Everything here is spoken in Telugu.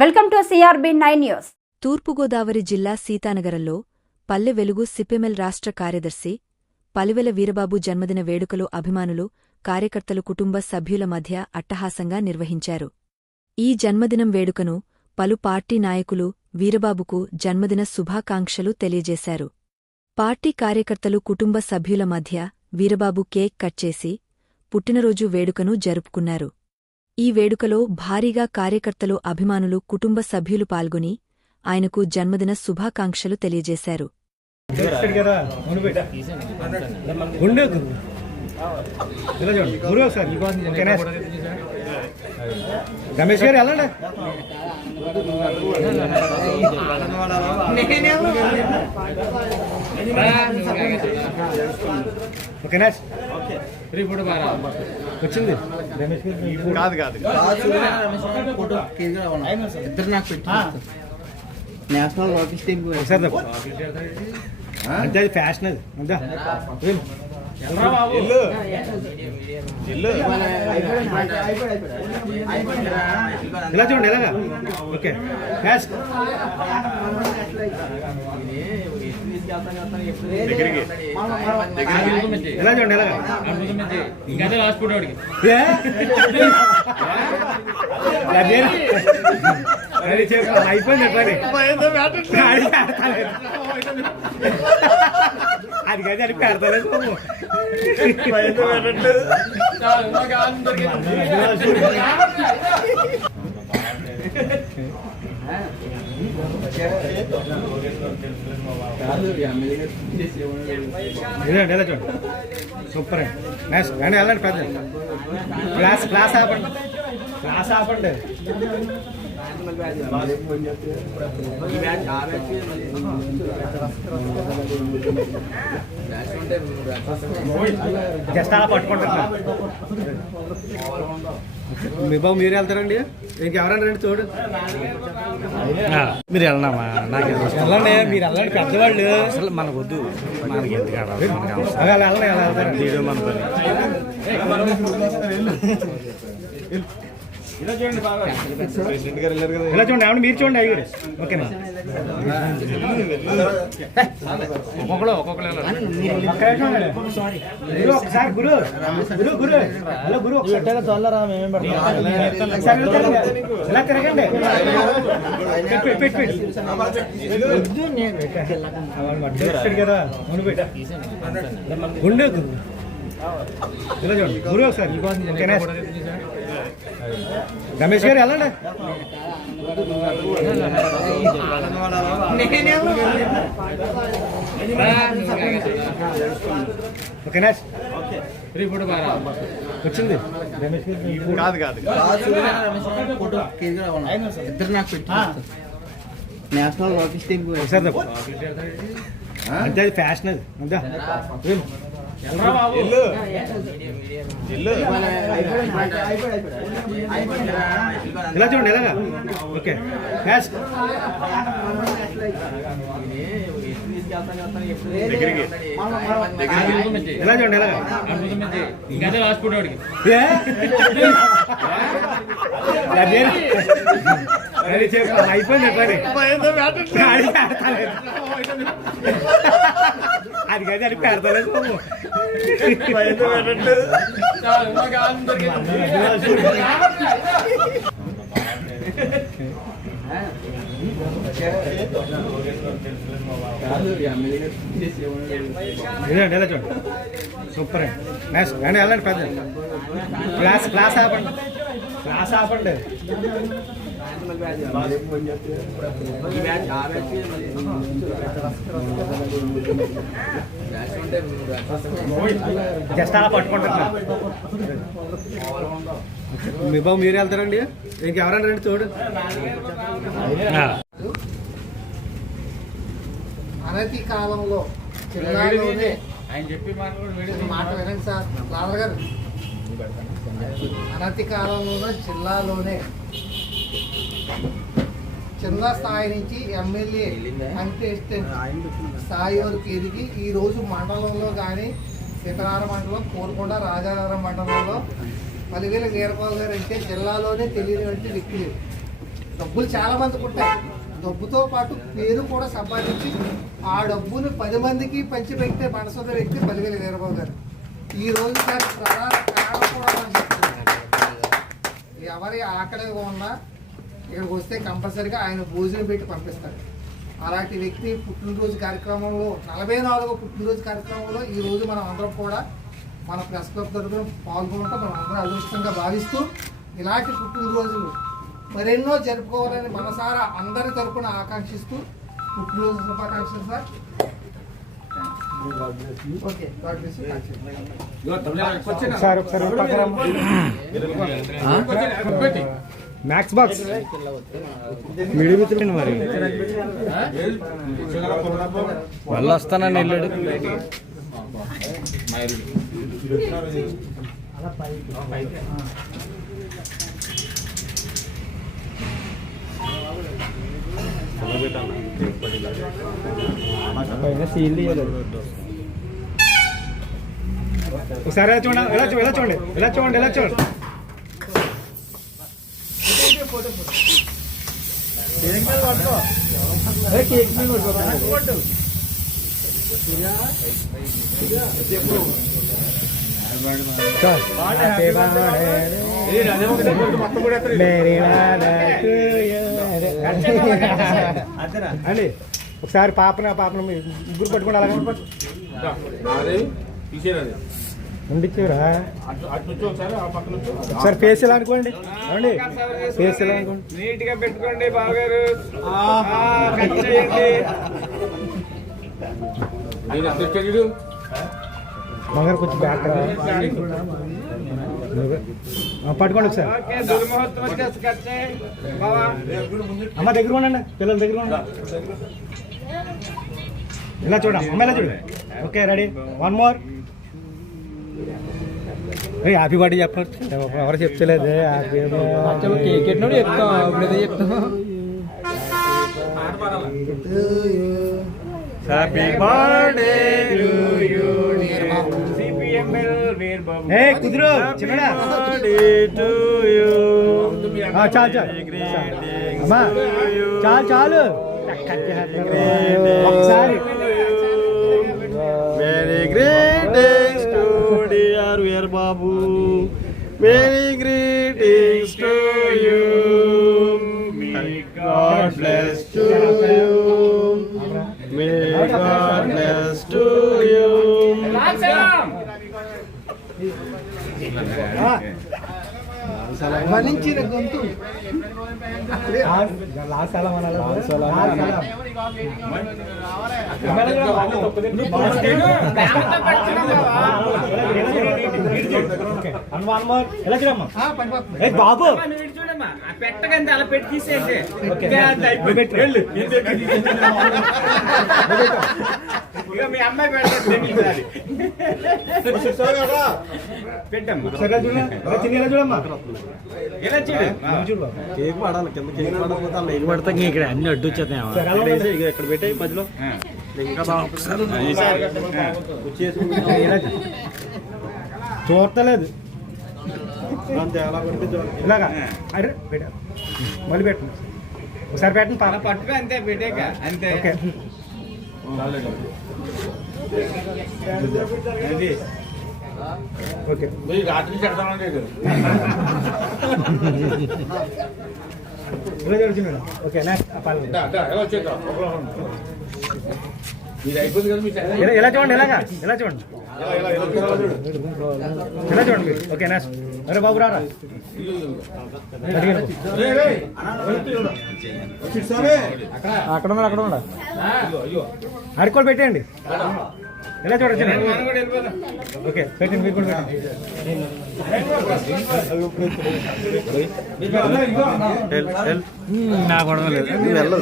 Welcome to CRB nine news. తూర్పుగోదావరి జిల్లా సీతానగరంలో పల్లె వెలుగు సిపిఎంఎల్ రాష్ట్ర కార్యదర్శి పలివెల వీరబాబు జన్మదిన వేడుకలు అభిమానులు కార్యకర్తలు కుటుంబ సభ్యుల మధ్య అట్టహాసంగా నిర్వహించారు. ఈ జన్మదినం వేడుకను పలు పార్టీ నాయకులు వీరబాబుకు జన్మదిన శుభాకాంక్షలు తెలియజేశారు. పార్టీ కార్యకర్తలు కుటుంబ సభ్యుల మధ్య వీరబాబు కేక్ కట్ చేసి పుట్టినరోజు వేడుకను జరుపుకున్నారు. ఈ వేడుకలో భారీగా కార్యకర్తలు అభిమానులు కుటుంబ సభ్యులు పాల్గొని ఆయనకు జన్మదిన శుభాకాంక్షలు తెలియజేశారు? రమేష్ గారు వెళ్ళండి ఓకేనా వచ్చింది రమేష్ గారు కాదు కాదు. ఇద్దరు నాకు పెట్టి నేషనల్ ఒకసారి తప్పు. అంటే అది ఫ్యాషన్ అది. అంతా. ఇలా చూడండి ఇలాగా ఓకే. ఫ్యాస్ట్ ఇలా చూడండి ఇంకా లాస్ట్. అయిపోయింది పని అది పెడతలేదు. అది కదా అది పెడతలేదు బాబు. ఇదండి ఇలా చూడండి? సూపర్ అండి. నైస్ వెళ్ళండి పెద్ద క్లాస్ క్లాస్ ఆపండి. క్లాస్ ఆపండి. జస్ట్ అలా పట్టుకుంటున్నా. మీ బాబు మీరు వెళ్తారండి? ఇంకెవరైనా రండి తోడు మీరు వెళ్ళినామా నాకు వెళ్ళండి మీరు వెళ్ళండి పెద్దవాళ్ళు. అసలు మనకు వద్దు. మనకి ఎందుకు ఆడాలి? మనకి అవసరం. అలా వెళ్ళండి అలా వెళ్తారండి. తీయడం మన పని ఇలా చూడండి ఏమన్నా మీరు చూడండి అయ్యారు ఓకేనా ఒక్కొక్కరు ఒక్కొక్కరు. గురు ఒకసారి గురు. గురు గురు. హలో గురు ఒకసారి. ఇలా తిరగండి. ఇలా తిరగండి? పెట్టు, పెట్టు, పెట్టు. వాళ్ళు పట్టేస్తాడు కదా. ఉండు గురు. ఇలా చూడండి. గురు ఒకసారి. ఓకేనా రమేష్ గారు వెళ్ళండి. ఓకేనా వచ్చింది. రమేష్ గారు కాదు కాదు ఇద్దరు నాకు పెట్టి. నేషనల్ తప్పు. అంటే అది ఫ్యాషన్ అది. అంతా. ఇలా చూడండి ఇలాగా ఓకే ఫ్యాస్ట్ ఇలా చూడండి ఇలాగా ఇంకా లాస్ట్ ఫుడ్ వాడికి. అయిపోయింది పని అది పెడతలేదు. అది కదా అది పెడతలేదు బాబు. ఇదండి ఇలా చూడండి సూపర్ అండి నైస్ రండి వెళ్ళండి పెద్ద క్లాస్ క్లాస్ ఆపండి క్లాస్ ఆపండి జస్ట్ అలా పట్టుకుంటున్నా. మీ బాబు మీరు వెళ్తారండి? ఇంకెవరైనా రండి తోడు? అనతి కాలంలో జిల్లాలోనే ఆయన చెప్పి మాట కూడా వేడి మాట వినండి సార్. లాదర్ గారు. అనతి కాలంలో జిల్లాలోనే చిన్న స్థాయి నుంచి ఎమ్మెల్యే కంటెస్టెంట్ స్థాయి వరకు ఎదిగి ఈ రోజు మండలంలో కానీ సీతారామ మండలం కోరుకొండ రాజానగరం మండలంలో పలివేల వీరపాల్ గారు అంటే జిల్లాలోనే తెలియనటువంటి వ్యక్తి లేరు డబ్బులు చాలా మందికి ఉంటాయి. డబ్బుతో పాటు పేరు కూడా సంపాదించి ఆ డబ్బుని పది మందికి పంచిపెట్టే మనసున్న వ్యక్తి పదివేల వీరబాబు గారు. ఈ రోజు దానికి ప్రధాన కారణం కూడా. ఎవరి ఆకలి ఉన్నా ఇక్కడికి వస్తే కంపల్సరిగా ఆయన భోజనం పెట్టి పంపిస్తారు. అలాంటి వ్యక్తి పుట్టినరోజు కార్యక్రమంలో నలభై నాలుగో పుట్టినరోజు కార్యక్రమంలో ఈ రోజు మనం అందరం కూడా మన ప్రెస్ క్లబ్ తరఫున పాల్గొనటం మనం అందరం అదృష్టంగా భావిస్తూ ఇలాంటి పుట్టినరోజులు మరెన్నో జరుపుకోవాలని మనసారా అందరి తరపున ఆకాంక్షిస్తూ పుట్టినరోజు శుభాకాంక్షలు సార్. సార్ ఒకసారి మ్యాక్స్ బాక్స్ ఇచ్చింది మరి. మళ్ళీ వస్తానని వెళ్ళాడు ఒకసారి చూడండి? ఎలా చూ- ఎలా చూడండి? ఎలా చూడండి? ఎలా చూడండి? అండి ఒకసారి పాపన పాపన ముగ్గురు పట్టుకోండి అలాగే ఉండిచ్చారా? ఒకసారి ఫేస్ ఎలా అనుకోండి? ఏమండి? ఫేస్ ఎలా అనుకోండి? నీట్గా పెట్టుకోండి బావగారు? మంగారు కొంచెం బ్యాక్ రా. నువ్వే. ఆ, పట్టుకోండి ఒకసారి. అమ్మ దగ్గర ఉండండి పిల్లల దగ్గర ఉండండి. ఇలా చూడ అమ్మ ఇలా చూడు. Okay ready. One more. Happy birthday చెప్పచ్చు ఎవరు చెప్తలేదు హ్యాపీ కేక్ ఎట్టినోడు చెప్తాం ఇప్పుడైతే చెప్తాం happy birthday CPML Veer Babu ఏ కుదురు చిన్నడా ఆ, చాలు చాలు అమ్మా చాలు చాలు ఒకసారి very greetings to dear Veer Babu. Very greetings to you God bless to you may God bless to you ఫలించిన గొంతు. బాబు పెట్టకంటే అలా పెట్టి తీసేయండి మీ అమ్మాయి కేక్ పడాలి కింద కేక్ పడకపోతే అలా ఎగి పడతా ఇక్కడ అన్ని అడ్డు వచ్చేస్తాయి. ఇక్కడ పెట్టాయి మధ్యలో. చూడలేదు అంతే అలా పడితే చాలు. ఇలాగా. అరే పెట్ట. మళ్ళీ పెట్టండి ఒకసారి పెట్టండి పట్టుకో అంతే పెట్టేక అంతే. ఓకే. రాత్రి చెడతామంటే ఇలా చూడుచున్నాడు ఓకే నెక్స్ట్ ఇలా చూడండి ఇలాగా ఇలా చూడండి. ఇలా చూడండి మీరు. అరే బాబు రారా. అక్కడ ఉన్నా అక్కడ అడుకోలు పెట్టేయండి. ఇలా చూడొచ్చు ఓకే పెట్టండి మీరు కూడా పెట్టండి. నా గొడవ లేదు.